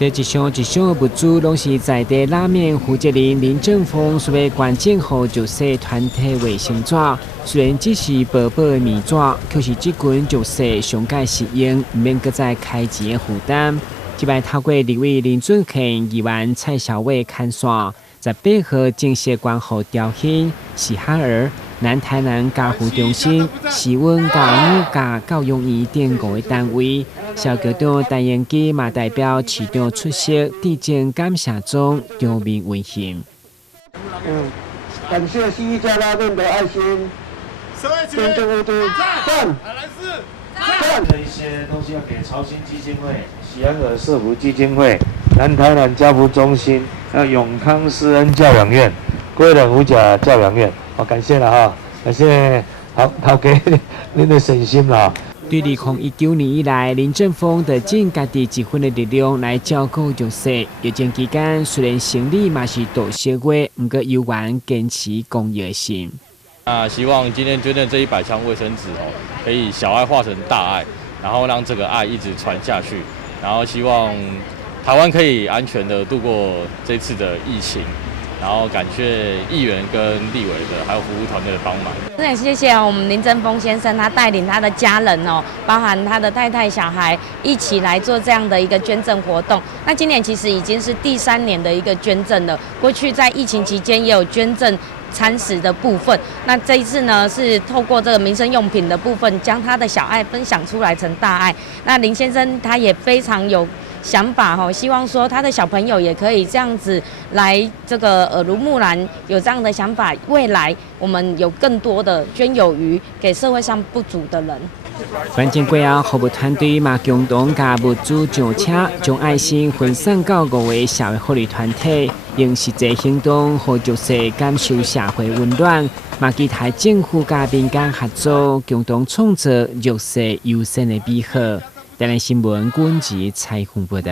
这一项一项的物资，拢是在地拉面负责人林正峰所谓关键后就说团体卫生纸，虽然只是薄薄的面纸，可是这群就说上届实用，唔免搁再开钱的负担。即摆透过立委林俊宪、议员蔡小伟看线，在8号正式关户调兴喜哈儿、南台南家护中心、喜温家母家教育院等5个单位。小局长陈延基嘛代表市长出席致敬感谢中，表明温馨。感谢西家拉面的爱心，真正的赞。这一些东西要给潮兴基金会、喜安儿社福基金会、南台南家福中心、永康施恩教养院、归仁五甲教养院，好，感谢了哈，感谢好给您的诚心了。对2019年以来，林正峰的尽家己一份的力量来照顾弱势。疫情期间，虽然生理嘛是大小月，不过依然坚持公益的心。希望今天捐赠这100箱卫生纸可以小爱化成大爱，然后让这个爱一直传下去，然后希望台湾可以安全的度过这次的疫情。然后感谢议员跟立委的还有服务团队的帮忙。真的谢谢我们林正峰先生，他带领他的家人包含他的太太、小孩一起来做这样的一个捐赠活动。那今年其实已经是第3年的一个捐赠了，过去在疫情期间也有捐赠餐食的部分。那这一次呢，是透过这个民生用品的部分，将他的小爱分享出来成大爱。那林先生他也非常有想法希望说他的小朋友也可以这样子来这个耳濡目染，有这样的想法，未来我们有更多的捐有余给社会上不足的人。关键过后，服务团队嘛共同把物资上车，将爱心分散到5个社会福利团体，用实际行动，互弱势感受社会温暖。嘛，期待政府甲民间合作，共同创造弱势优先的美好。台湾新闻管制采访报道。